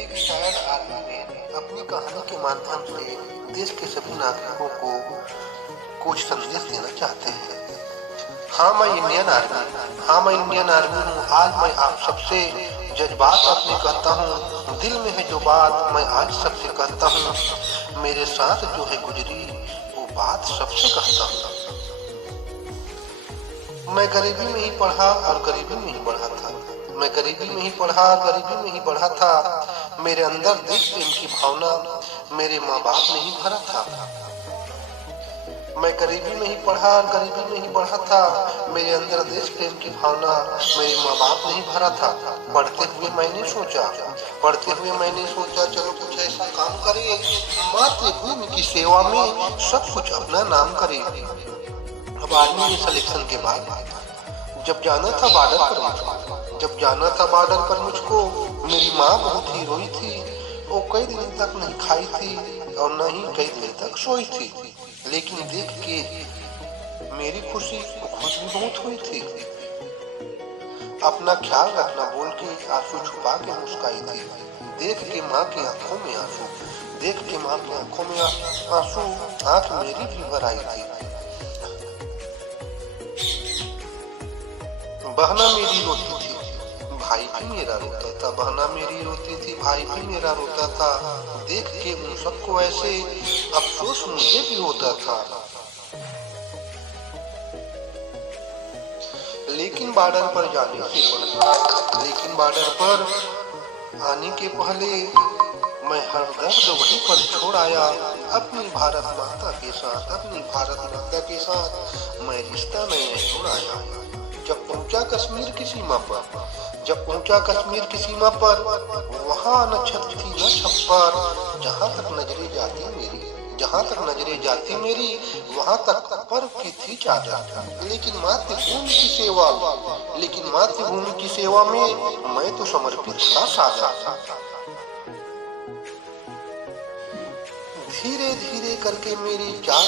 एक शायर आर्मी में अपनी कहानी के माध्यम से देश के सभी नागरिकों को कुछ संदेश देना चाहते हैं। हाँ मैं इंडियन आर्मी हूँ। आज मैं आप सबसे जज्बात अपने कहता हूँ। दिल में है जो बात मैं आज सबसे कहता हूँ। मेरे साथ जो है गुजरी वो बात सबसे कहता हूँ। मैं गरीबी में ही पढ़ा और गरीबी में ही बढ़ा था। मैं गरीबी में ही पढ़ा और गरीबी में ही बढ़ा था। मेरे अंदर देश प्रेम की भावना मेरे माँ बाप ने ही भरा था। मैं गरीबी में ही पढ़ा और गरीबी में ही बढ़ा था। मेरे अंदर देश प्रेम की भावना मेरे माँ बाप ने ही भरा था। पढ़ते हुए मैंने सोचा चलो कुछ ऐसा काम करे, मातृभूमि की सेवा में सब कुछ अपना नाम करे। अब आर्मी में सिलेक्शन के बाद जब जाना था बॉर्डर पर मुझको मेरी माँ बहुत ही रोई थी। वो कई दिन तक नहीं खाई थी और न ही कई दिन तक सोई थी। लेकिन देख के मेरी खुश भी बहुत हुई थी। अपना ख्याल रखना बोल के आंसू छुपा के मुस्काई थी। देख के माँ की आंखों में आंसू आंख मेरी भी भर आई थी। बहना मेरी रोती थी, भाई भी मेरा रोता था। बहना मेरी रोती थी, भाई भी मेरा रोता था। देख के उन सबको ऐसे अफसोस मुझे भी होता था। लेकिन बॉर्डर पर आने के पहले मैं हर दर्द वहीं पर छोड़ आया। अपनी भारत माता के साथ मैं रिश्ता नया जोड़ आया। जब पहुंचा कश्मीर की सीमा पर वहाँ न छत थी न छप्पर। जहाँ तक नजरे जाती मेरी वहाँ तक पर की थी चादर। लेकिन मातृभूमि की सेवा में मैं तो समर्पित था सादा। धीरे धीरे करके मेरे 4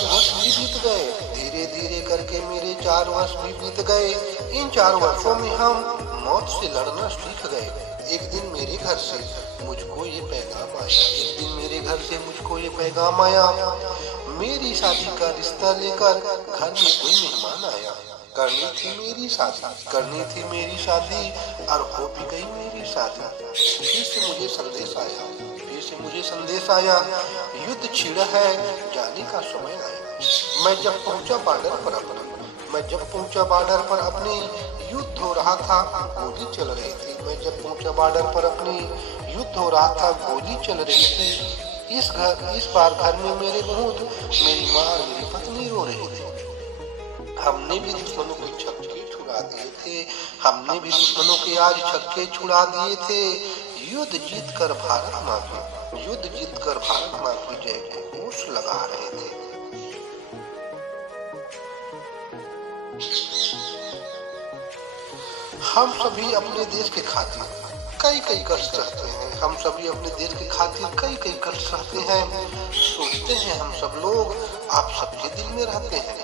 वर्ष भी बीत गए। इन 4 वर्षों में हम मौत से लड़ना सीख गए। एक दिन मेरे घर से मुझको ये पैगाम आया। मेरी शादी का रिश्ता लेकर घर में कोई मेहमान आया। करनी थी मेरी शादी और हो भी गई मेरी शादी। फिर से मुझे संदेश आया, युद्ध छिड़ा है, जाने का समय आया। मैं जब पहुंचा बॉर्डर पर अपनी युद्ध हो रहा था, गोली चल रही थी। गोली चल रही थी। इस बार घर में मेरी माँ और मेरी पत्नी रो रही थी। हमने भी दुश्मनों के छक्के छुड़ा दिए थे। युद्ध जीत कर भारत माँ की जय को घोष लगा रहे थे। हम सभी अपने देश के खातिर कई कष्ट सहते हैं। सोचते हैं हम सब लोग आप सबके दिल में रहते हैं।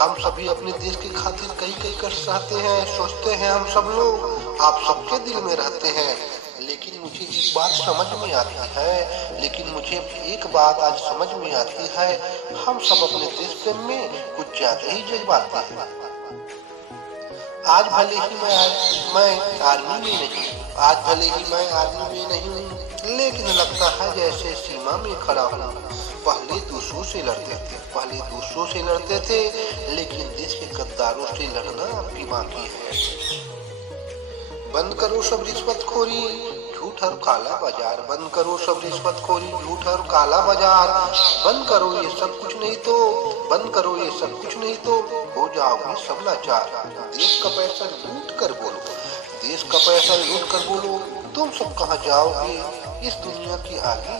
हम सभी अपने देश के खातिर कई कष्ट सहते हैं। सोचते हैं हम सब लोग आप सबके दिल में रहते हैं। लेकिन मुझे एक बात आज समझ में आती है। हम सब अपने देश प्रेम में कुछ ज्यादा ही जज्बाते हैं। आज भले ही मैं आर्मी में नहीं, लेकिन लगता है जैसे सीमा में खड़ा हूँ। पहले दूसरों से लड़ते थे, लेकिन देश के गद्दारों से लड़ना अब भी बाकी है। बंद करो सब रिश्वतखोरी, झूठ और काला बाजार। बंद करो ये सब कुछ नहीं तो हो जाओगे सब लाचार। देश का पैसा लूट कर बोलो तुम सब कहाँ जाओगे। इस दुनिया के आगे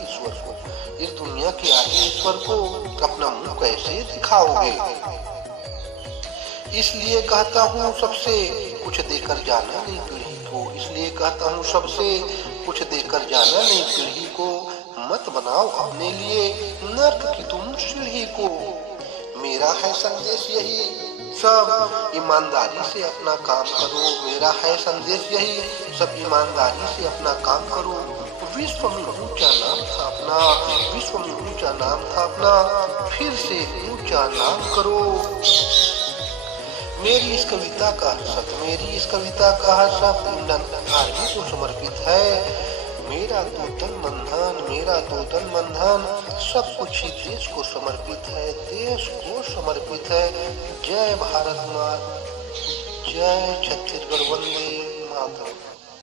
ईश्वर को अपना मुंह कैसे दिखाओगे। इसलिए कहता हूँ सबसे कुछ देकर जाना नहीं पीढ़ी को। मत बनाओ अपने लिए नर्क की तुम सीढ़ी को। मेरा है संदेश यही, सब ईमानदारी से अपना काम करो, मेरा है संदेश यही, सब ईमानदारी से अपना काम करो। विश्व में ऊंचा नाम था अपना, विश्व में ऊंचा नाम था अपना, फिर से ऊंचा नाम करो। मेरी इस कविता का शब्द, मेरी इस कविता का शब्द इंडियन आर्मी को समर्पित है। मेरा तो तन मन धन, मेरा तो तन मन धन सब कुछ ही देश को समर्पित है, देश को समर्पित है। जय भारत माता, जय छत्तीसगढ़, वंदे मातरम।